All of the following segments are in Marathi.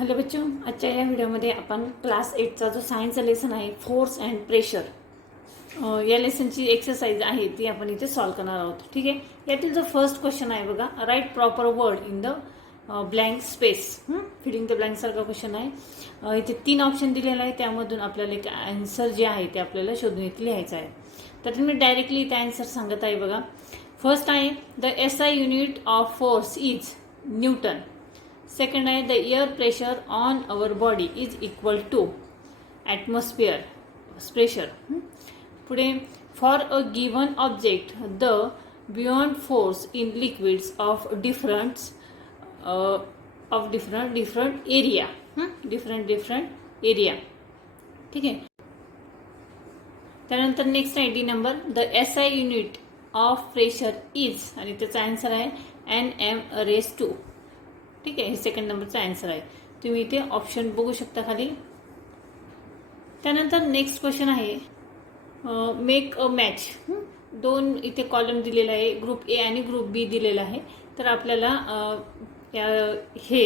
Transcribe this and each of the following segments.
हॅलो बच्चो आजच्या या व्हिडिओमध्ये आपण क्लास एटचा जो सायन्सचा लेसन आहे फोर्स अँड प्रेशर या लेसनची एक्सरसाइज आहे ती आपण इथे सॉल्व करणार आहोत. ठीक आहे? यातील जो फर्स्ट क्वेश्चन आहे बघा write proper word in the blank space filling the ब्लँकसारखा question आहे. इथे तीन ऑप्शन दिलेला आहे त्यामधून आपल्याला एक आन्सर जे आहे ते आपल्याला शोधून इथे लिहायचं आहे. तर मी डायरेक्टली इथे आन्सर सांगत आहे बघा. फर्स्ट आहे the S I unit of force is Newton second आहे the air pressure on our body is equal to atmosphere pressure पुढे for a given object the buoyant force in liquids of different of different different area different different area ठीक आहे त्यानंतर नेक्स्ट आहे D number the S I unit of pressure is आणि त्याचा आन्सर आहे एन एम रेस टू ठीक आहे हे सेकंड नंबरचं आन्सर आहे. तुम्ही इथे ऑप्शन बघू शकता खाली. त्यानंतर नेक्स्ट क्वेश्चन आहे मेक अ मॅच दोन इथे कॉलम दिलेला आहे ग्रुप ए आणि ग्रुप बी दिलेला आहे. तर आपल्याला या- हे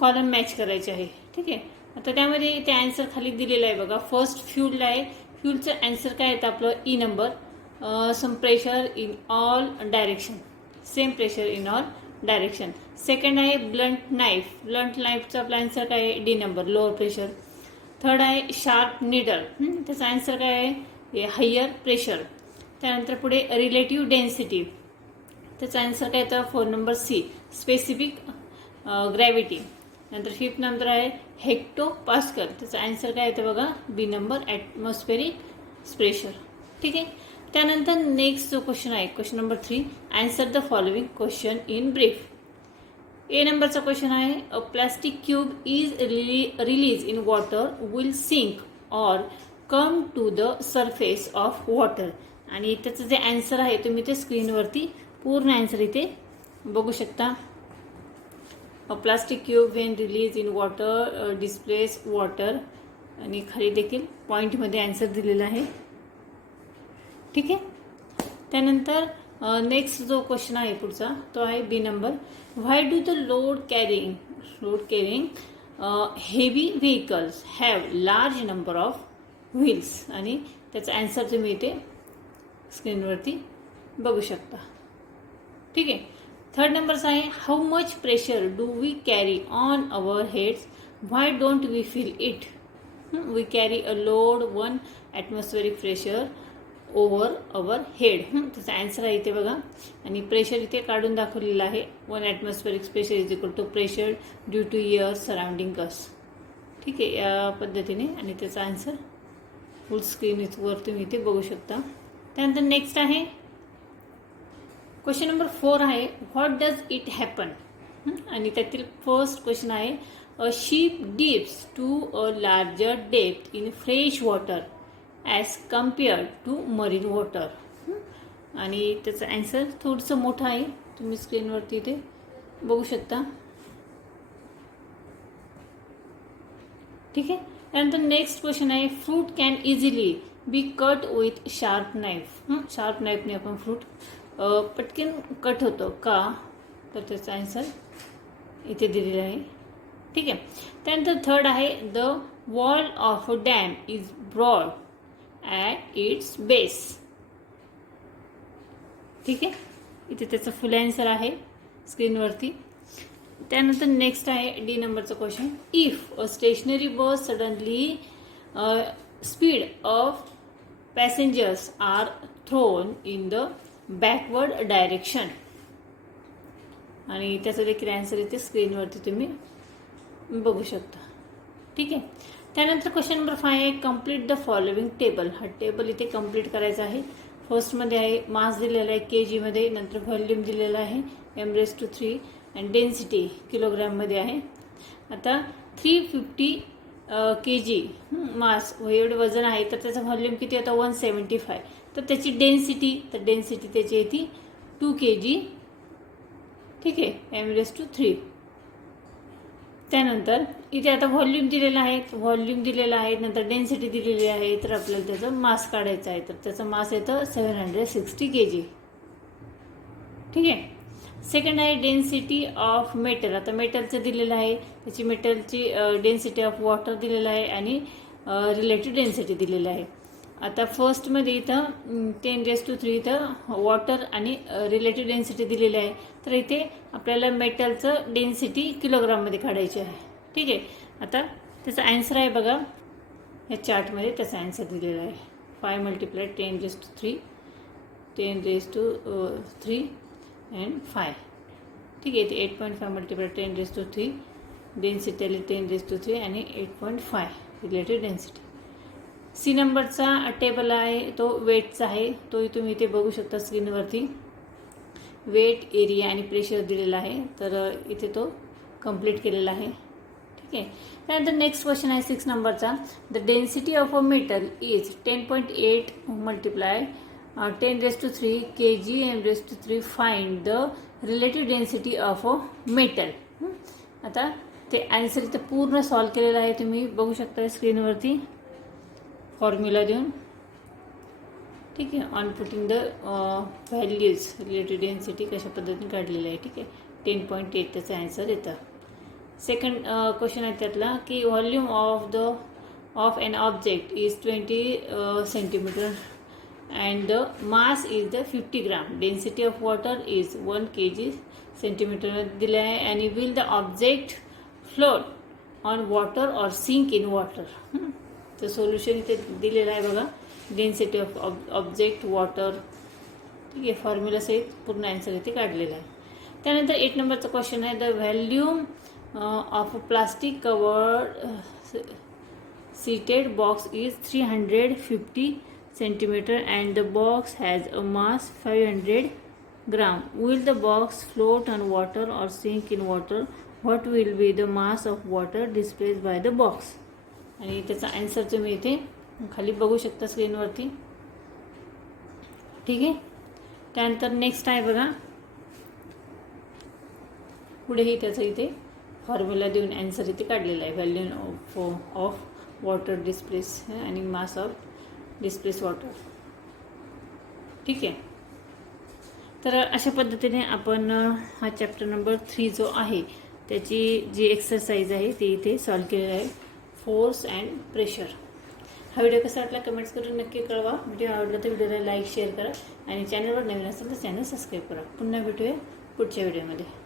कॉलम मॅच करायचे आहे. ठीक आहे? आता त्यामध्ये इथे ॲन्सर खाली दिलेला आहे बघा. फर्स्ट फ्यूल आहे. फ्यूलचं ॲन्सर काय येतं आपलं E number same pressure in all direction same pressure in all direction. Second आहे ब्लंट नाईफ ब्लंट नाईफचा आपला आन्सर काय आहे? D number lower pressure third आहे शार्प निडल त्याचा आन्सर काय आहे? हायर प्रेशर त्यानंतर पुढे रिलेटिव्ह डेन्सिटी त्याचा आन्सर काय येतं? Four number C specific gravity नंतर फिफ्थ नंबर आहे हेक्टो पास्कर त्याचा आन्सर काय येतं बघा? बी नंबर ॲटमॉस्फेरिक प्रेशर ठीक आहे? त्यानंतर नेक्स्ट जो क्वेश्चन आहे question number three answer the following question in brief A नंबरचा क्वेश्चन आहे a plastic cube is release in water will sink or come to the surface of water आणि त्याचं जे ॲन्सर आहे तुम्ही ते स्क्रीनवरती पूर्ण ॲन्सर इथे बघू शकता. A plastic cube when release in water displace water आणि खाली देखील पॉईंटमध्ये ॲन्सर दिलेला आहे. ठीक आहे? त्यानंतर नेक्स्ट जो क्वेश्चन आहे पुढचा तो आहे B number why do the load carrying load carrying heavy vehicles have large number of wheels आणि त्याचा ॲन्सर तुम्ही इथे स्क्रीनवरती बघू शकता. ठीक आहे? थर्ड नंबरचा आहे how much pressure do we carry on our heads why don't we feel it we carry a load one atmospheric pressure over our head त्याचा आन्सर आहे इथे बघा. आणि प्रेशर इथे काढून दाखवलेलं आहे. One atmospheric pressure is equal to pressure due to air surrounding कस ठीक आहे या पद्धतीने. आणि त्याचा आन्सर फुल स्क्रीन इथवर तुम्ही इथे बघू शकता. त्यानंतर नेक्स्ट आहे. क्वेश्चन नंबर फोर आहे. व्हॉट डज इट हॅपन आणि त्यातील फर्स्ट क्वेश्चन आहे. A ship dips to a larger depth in fresh water as compared to marine water आणि त्याचं आन्सर थोडंसं मोठं आहे. तुम्ही स्क्रीनवरती इथे बघू शकता. ठीक आहे? त्यानंतर नेक्स्ट क्वेश्चन आहे fruit can easily be cut with sharp knife sharp नाईफने आपण फ्रूट पटकन कट होतो का? तर त्याचा आन्सर इथे दिलेला आहे. ठीक आहे? त्यानंतर थर्ड आहे the wall of a dam is broad at its base ठीक आहे? इथे त्याचं फुल ॲन्सर आहे स्क्रीनवरती त्यानंतर नेक्स्ट आहे डी नंबरचं question if a stationary bus suddenly speed off passengers are thrown in the backward direction आणि त्याचं देखील ॲन्सर इथे स्क्रीनवरती तुम्ही बघू शकता. ठीक आहे? त्यानंतर क्वेश्चन नंबर फाय आहे कंप्लीट द फॉलोविंग टेबल हा टेबल इथे कंप्लीट करायचा आहे. फर्स्टमध्ये आहे मास दिलेला आहे के जीमध्ये नंतर व्हॉल्यूम दिलेला आहे M raise to three and density किलोग्रॅममध्ये आहे. आता थ्री फिफ्टी के जी मास एवढं वजन आहे तर त्याचं व्हॉल्यूम किती होता वन सेवन्टी फाय तर त्याची डेन्सिटी तर डेन्सिटी त्याची येते टू के जी ठीक आहे? एम रेस टू थ्री त्यानंतर इथे आता व्हॉल्यूम दिलेला आहे व्हॉल्यूम दिलेला आहे नंतर डेन्सिटी दिलेली आहे तर आपल्याला त्याचं मास काढायचं आहे तर त्याचं मास येतं सेवन हंड्रेड सिक्स्टी के जी ठीक आहे? सेकंड आहे डेन्सिटी ऑफ मेटल आता मेटलचं दिलेलं आहे त्याची मेटलची डेन्सिटी ऑफ वॉटर दिलेलं आहे आणि रिलेटेड डेन्सिटी दिलेलं आहे. आता फर्स्टमध्ये इथं टेन रेस टू थ्री इथं वॉटर आणि रिलेटेड डेन्सिटी दिलेली आहे. तर इथे आपल्याला मेटलचं डेन्सिटी किलोग्राममध्ये काढायची आहे. ठीक आहे? आता त्याचा आन्सर आहे बघा. या चार्टमध्ये त्याचा आन्सर दिलेला आहे. Five multiply ten raise to three ten raise to three and five ठीक आहे? ते eight point five multiply ten raise to three density आली टेन रेस टू थ्री आणि eight point five related density C नंबरचा टेबल आहे तो वेटचा आहे तोही तुम्ही इथे बघू शकता स्क्रीनवरती. वेट एरिया आणि प्रेशर दिलेला आहे तर इथे तो कंप्लीट केलेला आहे. ठीक आहे. त्यानंतर नेक्स्ट क्वेश्चन आहे सिक्स नंबरचा. The density of a metal is ten point eight multiply ten raise to three K G M raise to three find the relative density of a metal. आता ते ॲन्सर इथं पूर्ण सॉल्व केलेलं आहे तुम्ही बघू शकता स्क्रीनवरती. फॉर्म्युला देऊन ठीक आहे on putting the values related density कशा पद्धतीने काढलेली आहे ठीक आहे. टेन पॉईंट एट त्याचा आन्सर येतं. सेकंड क्वेश्चन आहे त्यातला की volume of the of an object is twenty centimeter and the mass is the fifty gram density of water is one K G centimeter दिलं आहे आणि will the object float on water or sink in water तर सोल्युशन ते दिलेलं आहे बघा डेन्सिटी ऑफ ऑब्जेक्ट वॉटर ठीक आहे फॉर्म्युलासहित पूर्ण ॲन्सर इथे काढलेला आहे त्यानंतर एट नंबरचं क्वेश्चन आहे the volume of plastic covered sealed box is three hundred fifty centimeter and the box has a mass five hundred gram will the box float on water or sink in water what will be the mass of water displace by the box आणि त्याचा आन्सर तुम्ही इथे खाली बघू शकता स्क्रीनवरती ठीक आहे? त्यानंतर नेक्स्ट आहे बघा. पुढेही त्याचं इथे फॉर्म्युला देऊन आन्सर इथे काढलेला आहे. Value of of water displace आणि मास ऑफ डिस्प्लेस वॉटर ठीक आहे? तर अशा पद्धतीने आपण हा चॅप्टर नंबर थ्री जो आहे त्याची जी एक्सरसाइज आहे ती इथे सॉल्व केलेली आहे. Force and pressure. हा व्हिडिओ कसा वाटला कमेंट्स करून नक्की कळवा. व्हिडिओ आवडला तर व्हिडिओला लाईक शेअर करा आणि चॅनलवर नवीन असेल तर चॅनल सबस्क्राईब करा. पुन्हा भेटूया पुढच्या व्हिडिओमध्ये.